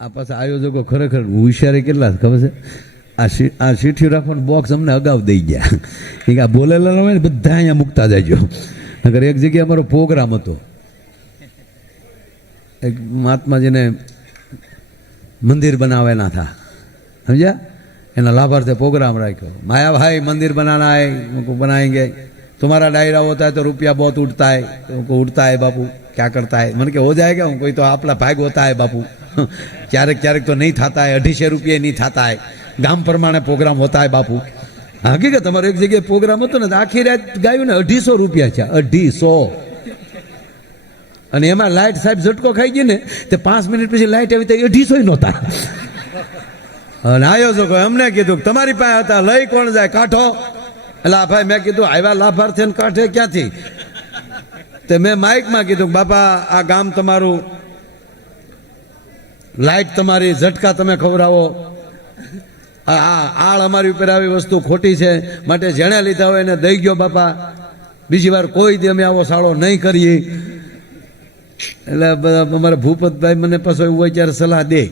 આ પાછા આયોજકો ખરેખર હોશિયારી કેટલા છે ખબર છે આ સી- આ સીઠી રાખવાનું બોક્સ અમને અગાઉ દઈ ગયા એ કે આ બોલેલા હોય ને બધા અહીંયા મૂકતા જજો નકર એક જગ્યાએ અમારો પ્રોગ્રામ હતો એક મહાત્માજીને મંદિર બનાવેના था समझा એના લાભાર્થે प्रोग्राम રાખ્યો माया भाई मंदिर बनाना है उनको बनाएंगे तुम्हारा डायरा होता है तो रुपया बहुत उठता है तो उनको उठता है बापू क्या करता है मन के हो जाएगा कोई तो आपला भाग होता है बापू ક્યારેક ક્યારેક તો નહીં થતા હોય અઢીસો રૂપિયા નહીં થતા હોય ગામ પ્રમાણે પ્રોગ્રામ હોતા હોય બાપુ. કે તમારો એક જગ્યાએ પ્રોગ્રામ હતો ને આખી રાત ગાયું ને અઢીસો રૂપિયા છે અઢીસો. અને એમાં લાઇટ સાહેબ ઝટકો ખાઈ ગયો ને, તે પાંચ મિનિટ પછી લાઇટ આવી તો અઢીસો નહોતા. અને આયોજકો અમને કીધું તમારી પાસે હતા, લઈ કોણ જાય, કાઢો. એટલે ભાઈ મેં કીધું, આવ્યા લાભાર્થી ને કાંઠે ક્યાંથી? તે મેં માઇકમાં કીધું બાપા, આ ગામ તમારું લાઇટ તમારી, ઝટકા તમે ખવડાવો. આ આળ અમારી ઉપર આવી વસ્તુ ખોટી છે. માટે જેણે લીધા હોય એને દઈ ગયો, બાપા. બીજી વાર કોઈ દી અમે આવો સાળો નહીં કરીએ. એટલે અમારા ભૂપતભાઈ મને પાછો એવું હોય ત્યારે સલાહ દે.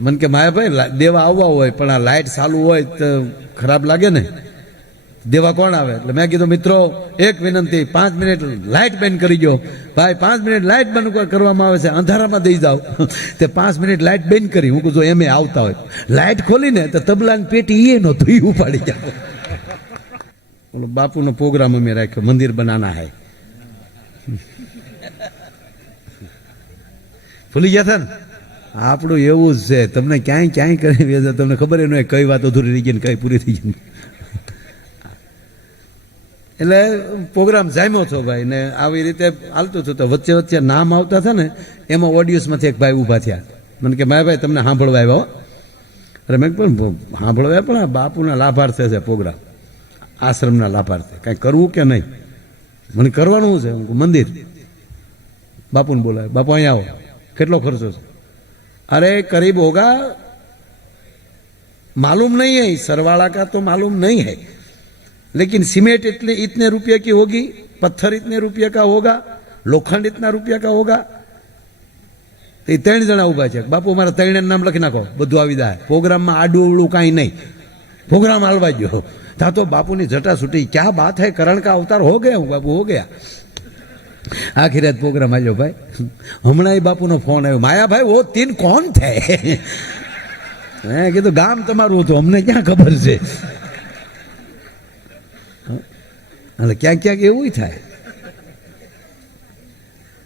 મને કે, માયાભાઈ દેવા આવવા હોય, પણ આ લાઇટ ચાલુ હોય તો ખરાબ લાગે ને. દેવા કોણ આવે? એટલે મેં કીધું, મિત્રો, એક વિનંતી, પાંચ મિનિટ લાઇટ બંધ કરી દો ભાઈ, પાંચ મિનિટ લાઇટ બંધ કરવામાં આવે છે? અંધારામાં દઈ જાઓ. તે પાંચ મિનિટ લાઇટ બંધ કરી. હું કહું એમે આવતા હોય. લાઇટ ખોલીને તો તબલાની પેટી એ નહોતું એ ઉપાડી જાવ બોલો બાપુનો પ્રોગ્રામ અમે રાખ્યો, મંદિર બનાના હે. ભૂલી ગયા હતા ને? આપણું એવું જ છે. તમને ક્યાંય ક્યાંય કરી, તમને ખબર એ કઈ વાત અધૂરી રહી ગઈ ને કઈ પૂરી થઈ ગઈ એટલે પ્રોગ્રામ જામ્યો છો ભાઈ ને આવી રીતે હાલતું છું તો વચ્ચે વચ્ચે નામ આવતા હતા ને, એમાં ઓડિયન્સમાંથી એક ભાઈ ઊભા થયા. મને કે મારા ભાઈ તમને સાંભળવા આવ્યો અરે મેં પણ સાંભળવા પણ બાપુના લાભાર્થે છે પ્રોગ્રામ. આશ્રમના લાભાર્થે. કાંઈ કરવું કે નહીં? મને કરવાનું છે. મંદિર. બાપુને બોલાવે બાપુ અહીંયા આવો. કેટલો ખર્ચો છે? અરે, કરીબ હોગા, માલુમ નહીં હૈ. સરવાળા કા તો માલુમ નહીં હૈ. लेकिन सीमेंट इतने इतने रुपये की होगी पत्थर इतने रुपये का होगा लोखंड इतना रुपया का होगा તો એ ત્રણ જણા ઊભા છે બાપુ મારા ત્રણે નામ લખી નાખો બધું આવી જાય પ્રોગ્રામમાં આડું અવળું કાંઈ નહીં પ્રોગ્રામ હાલવા ગયો તા તો બાપુની જટા છૂટી ક્યાં બાત હે કરણ કા અવતાર હો ગયા હું બાપુ હો ગયા આખી રાત પ્રોગ્રામ આવ્યો ભાઈ હમણાં એ બાપુનો ફોન આવ્યો માયાભાઈ ઓ તીન કોણ થે મેં કીધું ગામ તમારું હતું અમને ક્યાં ખબર છે એટલે ક્યાંક ક્યાંક એવું થાય.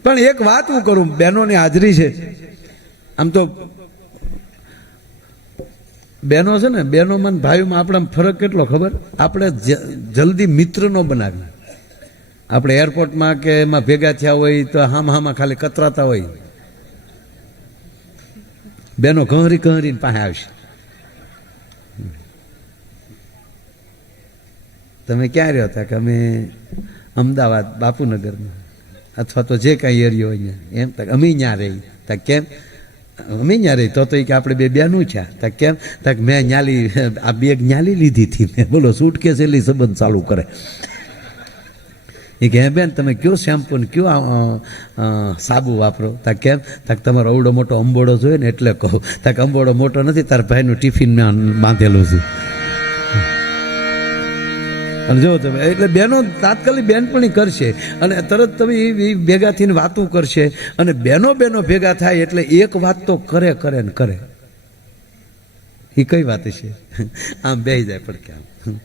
પણ એક વાત હું કરું, બહેનોની હાજરી છે. આમ તો બહેનો છે ને, બહેનોમાં ભાઈઓમાં આપણા ફરક કેટલો ખબર? આપણે જલ્દી મિત્ર ન બનાવીએ. આપણે એરપોર્ટમાં કે એમાં ભેગા થયા હોય તો હામ હામાં ખાલી કતરાતા હોય. બેનો કહરી કહરીને પાસે આવશે. તમે ક્યાં રહ્યો હતા કે અમે અમદાવાદ, બાપુનગરમાં? અથવા તો જે કાંઈ એરિયો અહીંયા? એમ તક અમે ત્યાં રહી. તક કેમ? અમે ત્યાં રહી. તો તો કે આપણે બે બેનું છે તક કેમ? તક મેં ન્યાલી, આ બેગ ન્યાલી લીધી હતી મેં. બોલો સૂટ કે છેલ્લી સંબંધ ચાલુ કરે. એ કે બેન, તમે કયો શેમ્પૂ ને કયો સાબુ વાપરો? તાક કેમ? તાક તમારો અવડો મોટો અંબોડો જોઈએ ને એટલે કહું. તાક અંબોડો મોટો નથી, તાર ભાઈનું ટિફિન મેં બાંધેલું છું. અને જો તમે, એટલે બેનો તાત્કાલિક બહેનપણી કરશે અને તરત તમે ઈ ભેગા થઈને વાતું કરશે અને બેનો બેનો ભેગા થાય એટલે એક વાત તો કરે કરે ને કરે. એ કઈ વાત છે? આમ બે જાય પણ કે આમ.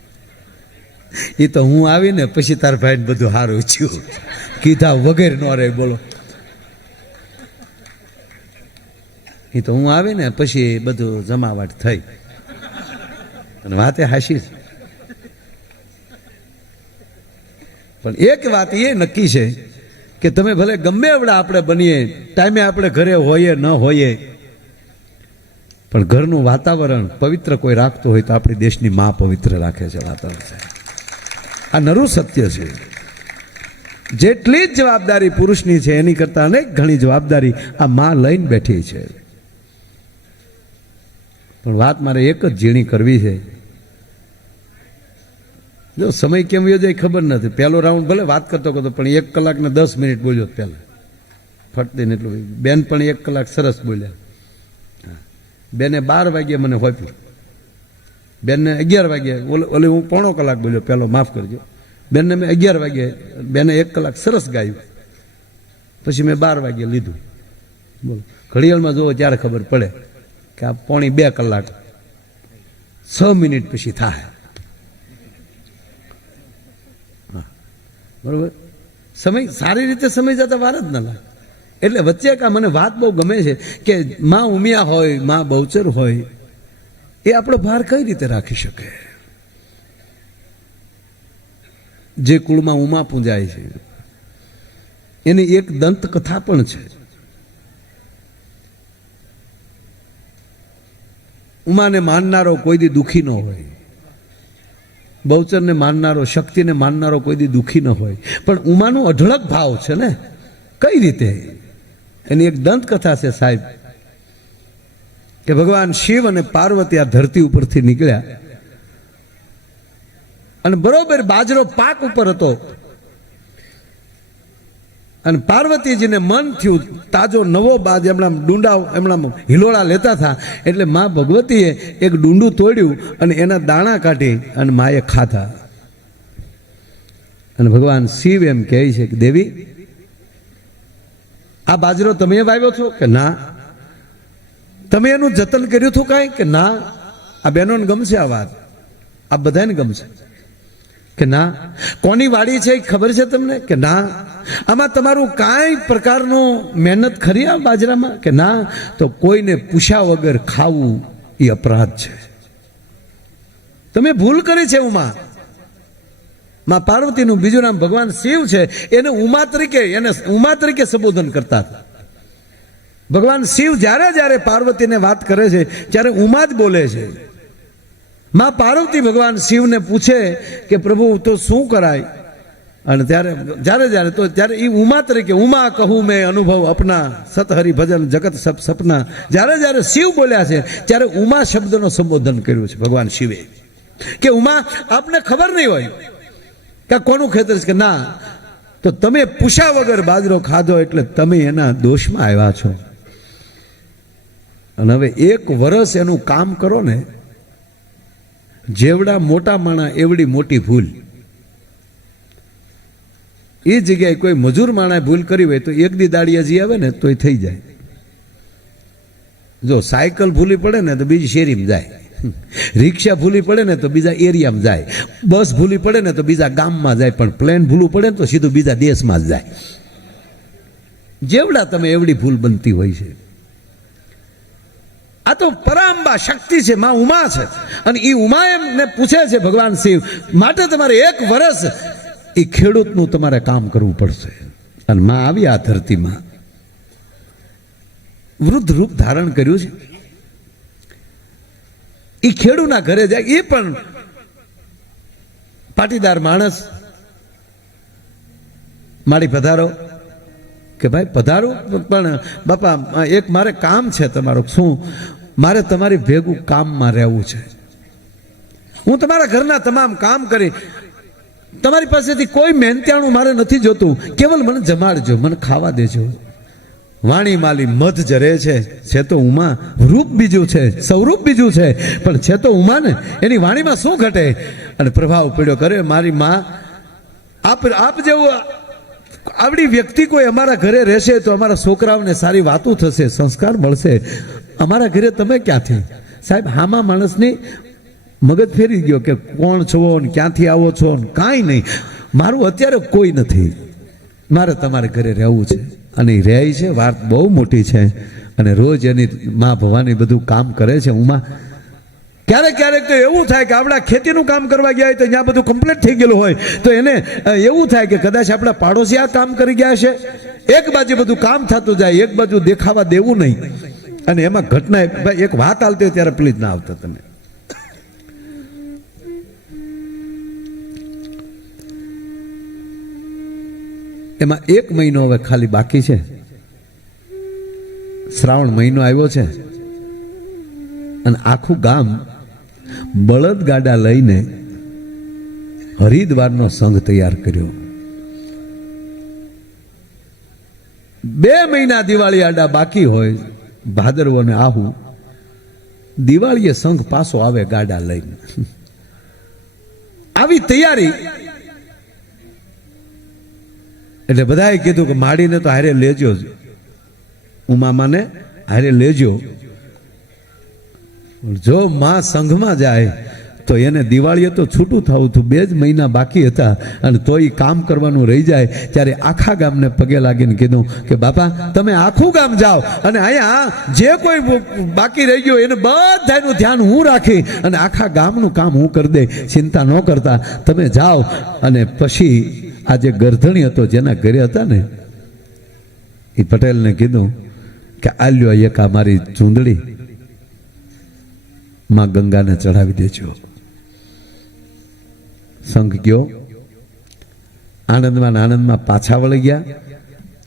એ તો હું આવીને પછી તાર ભાઈને બધું સારું થયું. કીધા વગેરે ન રહે, બોલો. એ તો હું આવીને પછી બધું જમાવટ થઈ. અને વાતે હાશી છે પણ એક વાત એ નક્કી છે કે તમે ભલે ગમે એવડા આપણે બનીએ, ટાઈમે આપણે ઘરે હોઈએ, ન હોઈએ, પણ ઘરનું વાતાવરણ પવિત્ર કોઈ રાખતું હોય તો આપણી દેશની મા પવિત્ર રાખે છે વાતાવરણ આ નરું સત્ય છે. જેટલી જ જવાબદારી પુરુષની છે, એની કરતાં અનેક ઘણી જવાબદારી આ માં લઈને બેઠી છે. પણ વાત મારે એક જ ઝીણી કરવી છે. જો સમય કેમ વયો ખબર નથી. પહેલો રાઉન્ડ ભલે વાત કરતો કરતો, પણ એક કલાક ને દસ મિનિટ બોલ્યો પહેલા. ફટતીને એટલું બેન પણ એક કલાક સરસ બોલ્યા. બેને બાર વાગ્યે મને હોપ્યું. બેનને અગિયાર વાગ્યે, ઓલે હું પોણો કલાક બોલ્યો, પહેલો માફ કરજો. બેનને મેં અગિયાર વાગે બેને એક કલાક સરસ ગાયું. પછી મેં બાર વાગ્યે લીધું. બોલો. ઘડિયાળમાં જુઓ ત્યારે ખબર પડે કે આ પોણી બે કલાક છ મિનિટ પછી થાય. બરોબર? સમય, સારી રીતે સમય જતા વાર જ ના લાગે. એટલે વચ્ચે કા મને વાત બહુ ગમે છે કે માં ઉમિયા હોય, માં બહુચર હોય, એ આપણો ભાર કઈ રીતે રાખી શકે? જે કુળમાં ઉમા પૂંજાય છે, એની એક દંત કથા પણ છે. ઉમાને માનનારો કોઈ દી દુખી ન હોય. બહુચરને માનનારો, શક્તિને માનનારો કોઈ દી દુઃખી ન હોય. પણ ઉમાનો અઢળક ભાવ છે ને? કઈ રીતે? એની એક દંત કથા છે સાહેબ, કે ભગવાન શિવ અને પાર્વતી આ ધરતી ઉપરથી નીકળ્યા. અને બરોબર બાજરો પાક ઉપર હતો. અને પાર્વતીજીને મન થયું, તાજો નવો બાજ એમના ડુંડા, એમના હિલોળા લેતા હતા એટલે મા ભગવતીએ એક ડુંડું તોડ્યું અને એના દાણા કાઢી અને માએ ખાધા. અને ભગવાન શિવ એમ કહે છે કે, દેવી, આ બાજરો તમે વાવ્યો છો કે ના? તમે એનું જતન કર્યું હતું કાંઈ કે ના? આ બહેનોને ગમશે આ વાત? આ બધાને ગમશે? કે ના? કોની વાડી છે ખબર છે તમને કે ના? આમાં તમારું કાંઈ પ્રકારનું મહેનત ખરી આ બાજરામાં? કે ના, તો કોઈને પૂછ્યા વગર ખાવું એ અપરાધ છે. તમે ભૂલ કરી છે ઉમા. માં પાર્વતીનું બીજું નામ ભગવાન શિવ છે, એને ઉમા તરીકે, એને ઉમા તરીકે સંબોધન કરતા હતા. ભગવાન શિવ જ્યારે જ્યારે પાર્વતીને વાત કરે છે, ત્યારે ઉમા જ બોલે છે. માં પાર્વતી ભગવાન શિવને પૂછે કે પ્રભુ, તો શું કરાય? અને ત્યારે જ્યારે જ્યારે તો ત્યારે એ ઉમા તરીકે, ઉમા કહું મેં અનુભવ અપના સતહરી ભજન જગત સપ સપના. જ્યારે જ્યારે શિવ બોલ્યા છે, ત્યારે ઉમા શબ્દનો સંબોધન કર્યું છે ભગવાન શિવે. કે ઉમા, આપને ખબર નહીં હોય કે કોનું ખેતર છે કે ના. તો તમે પૂછા વગર બાજરો ખાધો એટલે તમે એના દોષમાં આવ્યા છો. અને હવે એક વર્ષ એનું કામ કરો ને, જેવડા મોટા માણા, એવડી મોટી ભૂલ. એ જગ્યાએ કોઈ મજૂર માણાએ ભૂલ કરી હોય તો એક દી દાડિયા આવે ને તોય થઈ જાય. જો સાયકલ ભૂલી પડે ને તો બીજી શેરીમાં જાય. રિક્ષા ભૂલી પડે ને તો બીજા એરિયામાં જાય. બસ ભૂલી પડે ને તો બીજા ગામમાં જાય. પણ પ્લેન ભૂલવું પડે ને તો સીધું બીજા દેશમાં જ જાય. જેવડા તમે એવડી ભૂલ બનતી હોય છે. આ તો પરાંબા શક્તિ છે, માં ઉમા છે. અને એ ઉમા એમને પૂછે છે ભગવાન શિવ, માટે તમારે એક વર્ષ એ ખેડૂતનું તમારે કામ કરવું પડશે. અને માં આવી આ ધરતીમાં. વૃદ્ધ રૂપ ધારણ કર્યું છે. એ ખેડૂના ઘરે જાય એ પણ પાટીદાર માણસ. મારી પધારો. કે ભાઈ, પધારો, પણ બાપા, એક મારે કામ છે તમારું. શું? મારે તમારી ભેગું કામમાં રહેવું છે. હું તમારા ઘરના તમામ કામ કરી તમારી પાસેથી કોઈ મહેનત્યાણું મારે નથી જોતું. કેવલ મને જમાડજો, મને ખાવા દેજો. વાણી માલી મધ જરે છે છે તો ઉમા રૂપ બીજું છે, સ્વરૂપ બીજું છે. પણ છે તો ઉમા ને, એની વાણીમાં શું ઘટે? અને પ્રભાવ પડ્યો કરે, મારી માં, આપ આપ જેવું આવડી વ્યક્તિ કોઈ અમારા ઘરે રહેશે તો અમારા છોકરાઓને સારી વાતો થશે, સંસ્કાર મળશે. અમારા ઘરે તમે ક્યાંથી? સાહેબ, હામા માણસની મગજ ફેરી ગયો કે કોણ છો ને ક્યાંથી આવો છો ને કાંઈ નહીં. મારું અત્યારે કોઈ નથી. મારે તમારે ઘરે રહેવું છે. અને એ રહે છે. વાત બહુ મોટી છે. અને રોજ એની મા ભવાની બધું કામ કરે છે. ઉમા, ક્યારેક ક્યારેક તો એવું થાય કે આપણા ખેતીનું કામ કરવા ગયા હોય તો ત્યાં બધું કમ્પ્લીટ થઈ ગયેલું હોય. તો એને એવું થાય કે કદાચ આપણા પાડોશી આ કામ કરી ગયા છે. એક બાજુ બધું કામ થતું જાય, એક બાજુ દેખાવા દેવું નહીં. અને એમાં ઘટના એક વાત હાલતી ત્યારે પ્લીઝ ના આવતા તમે. એમાં એક મહિનો હવે ખાલી બાકી છે. શ્રાવણ મહિનો આવ્યો છે. અને આખું ગામ બળદ ગાડા લઈને હરિદ્વારનો સંઘ તૈયાર કર્યો. બે મહિના દિવાળી આડા બાકી હોય, ભાદરવો ને આહુ, દિવાળીએ સંઘ પાછો આવે ગાડા લઈને. આવી તૈયારી એટલે બધાએ કીધું કે માડીને તો હારે લેજો જ. ઉમામાને હારે લેજો. જો માં સંઘમાં જાય, તો એને દિવાળીએ તો છૂટું થવું હતું, બે જ મહિના બાકી હતા અને તોય કામ કરવાનું રહી જાય, ત્યારે આખા ગામને પગે લાગીને કીધું કે બાપા, તમે આખું ગામ જાઓ અને અહીંયા જે કોઈ બાકી રહી ગયો એને બધાનું ધ્યાન હું રાખી અને આખા ગામનું કામ હું કરી દે, ચિંતા ન કરતા. તમે જાઓ અને પછી આ જે ગરધણી હતો જેના ઘરે હતા ને, એ પટેલને કીધું કે આલ્યો એક આ મારી ચૂંદડી માં ગંગાને ચડાવી દેજો. સંઘ ગયો. આનંદમાં આનંદમાં પાછા વળી ગયા.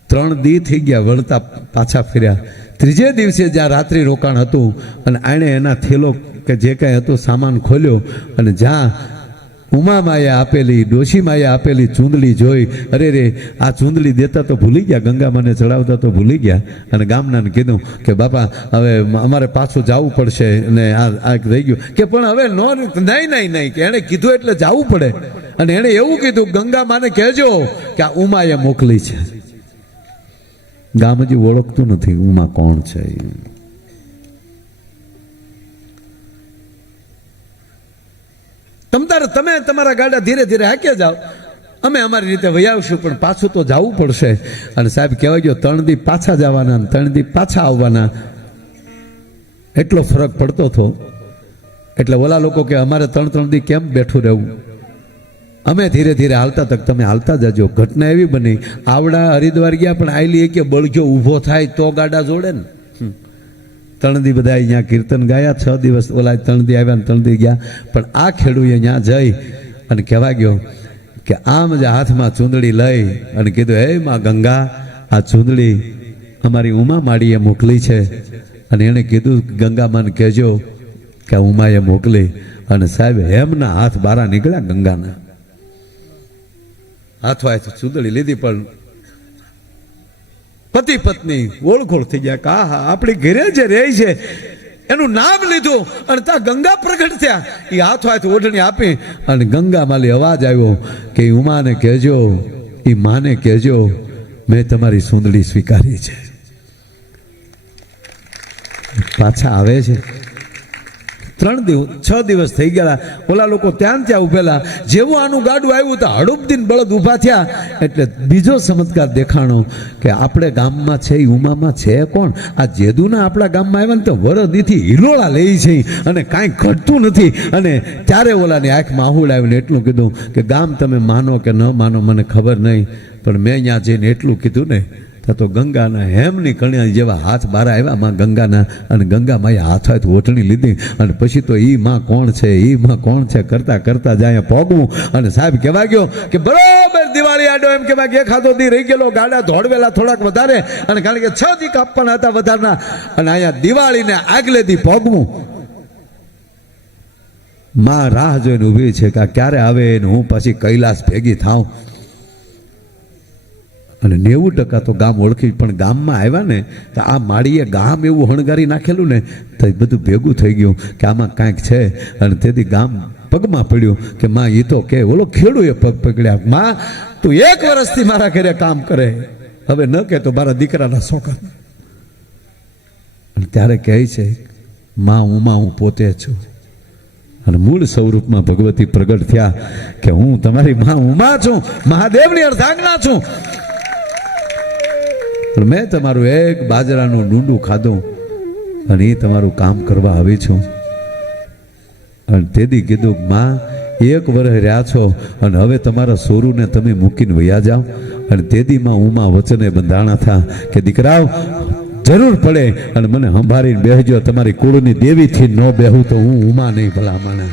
ત્રણ દી થઈ ગયા વળતા પાછા ફર્યા. ત્રીજે દિવસે જ્યાં રાત્રિ રોકાણ હતું અને આણે એના થેલો કે જે કાંઈ હતું સામાન ખોલ્યો અને જ્યાં ઉમામાએ આપેલી, ડોશીમાએ આપેલી ચૂંદડી જોઈ, અરે રે, આ ચૂંદડી દેતા તો ભૂલી ગયા ગંગામાને ચડાવતા તો ભૂલી ગયા. અને ગામનાને કીધું કે, બાપા, હવે અમારે પાછું જવું પડશે. અને આ આ રહી ગયું. કે, પણ હવે નો નહીં નહીં નહીં, કે એણે કીધું એટલે જવું પડે. અને એણે એવું કીધું, ગંગા, માને કહેજો કે આ ઉમાએ મોકલી છે. ગામ હજી ઓળખતું નથી, ઉમા કોણ છે? એ. તમ તમારા ગાડા ધીરે ધીરે હાક્યા જાઓ. અમે અમારી રીતે વયાવશું, પણ પાછું તો જવું પડશે. અને સાહેબ કહેવાય ગયો, ત્રણ દી પાછા જવાના ત્રણ દી પાછા આવવાના. એટલો ફરક પડતો હતો. એટલે ઓલા લોકો કે અમારે ત્રણ ત્રણ દી કેમ બેઠું રહેવું? અમે ધીરે ધીરે હાલતા તક તમે હાલતા જજો. ઘટના એવી બની, આવડા હરિદ્વાર ગયા, પણ આયલી કે બળગ્યો ઊભો થાય તો ગાડા જોડે ને. ત્રણ દી બધા અહીંયા કીર્તન ગાયા, છ દિવસ ઓલા ત્રણ દી આવ્યા ત્રણ દી ગયા. પણ આ ખેડૂએ અહીંયા જઈ અને કહેવા ગયો કે આમ જ હાથમાં ચૂંદડી લઈ અને કીધું, હે માં ગંગા, આ ચૂંદડી અમારી ઉમા માડીએ મોકલી છે. અને એણે કીધું ગંગામાને કહેજો કે ઉમાએ મોકલી. અને સાહેબ, હેમના હાથ બારા નીકળ્યા ગંગાના. હાથો હાથ ચૂંદડી લીધી, પણ પતિ પત્ની ઓળખોળ થઈ ગયા કે આ હા આપણી ઘરે જે રહે છે, એનું નામ લીધું અને ત્યાં ગંગા પ્રગટ થયા. એ હાથો હાથ ઓઢણી આપી અને ગંગા માલી અવાજ આવ્યો કે ઉમાને કહેજો એ માને કહેજો, મેં તમારી સુંદડી સ્વીકારી છે. પાછા આવે છે. ત્રણ દિવસ છ દિવસ થઈ ગયા ઓલા લોકો ત્યાં ત્યાં ઉભેલા. જેવું આનું ગાડું આવ્યું તો હડુપદીન બળદ ઊભા થયા. એટલે બીજો ચમત્કાર દેખાણો કે આપણે ગામમાં છે ઉમામાં છે કોણ? આ જેદુના આપણા ગામમાં આવ્યા ને તો વરદીથી હિલોળા લે છે અને કાંઈ ઘટતું નથી. અને ત્યારે ઓલાની આંખમાં આહુડ આવીને એટલું કીધું કે ગામ તમે માનો કે ન માનો મને ખબર નહીં, પણ મેં અહીંયા જઈને એટલું કીધું ને તો ગંગાના હેમની કણ્યા જેવા હાથ બહાર આવ્યા. માં ગંગાના અને ગંગા માએ હાથ હાથ ઓટણી લીધી. અને પછી તો ઈ માં કોણ છે? ઈ માં કોણ છે? કરતા કરતા જાય પોગવું. અને સાહેબ કહેવા ગયો કે બરોબર દિવાળી આડો એમ કહેવાય કે ખાધો દી રહી ગયેલો, ગાડા ધોડવેલા થોડાક વધારે. અને કારણ કે છ દી કાપવાના હતા વધારના. અને અહીંયા દિવાળીને આગલે દી પોગવું. માં રાહ જોઈને ઊભી છે કે ક્યારે આવે ને હું પછી કૈલાસ ભેગી થાઉં. અને નેવું ટકા તો ગામ ઓળખી, પણ ગામમાં આવ્યા ને, તો આ માળીએ ગામ એવું હણગારી નાખેલું ને, તો એ બધું ભેગું થઈ ગયું કે આમાં કાંઈક છે. અને તેથી ગામ પગમાં પડ્યું કે માં એ તો કે, ઓલો ખેડૂએ પગ પકડ્યા. માં, તું એક વર્ષથી મારા ઘરે કામ કરે. હવે ન કે તો મારા દીકરાના શોખા અને ત્યારે કહે છે, માં, ઉમા હું પોતે છું. અને મૂળ સ્વરૂપમાં ભગવતી પ્રગટ થયા કે હું તમારી માં, ઉમા છું. મહાદેવની અર્ધાંગના છું. પણ મેં તમારું એક બાજરાનું ડુંડું ખાધું અને એ તમારું કામ કરવા આવી છું. અને તેથી કીધું, માં, એક વર્ષ રહ્યા છો અને હવે તમારા સોરુને તમે મૂકીને વયા જાઓ. અને તેદીમાં ઉમા વચને બંધાણા થા કે, દીકરાઓ, જરૂર પડે અને મને સંભાળીને બેસજો તમારી કુળની દેવીથી ન બેહું તો હું ઉમા નહીં ભલા માણા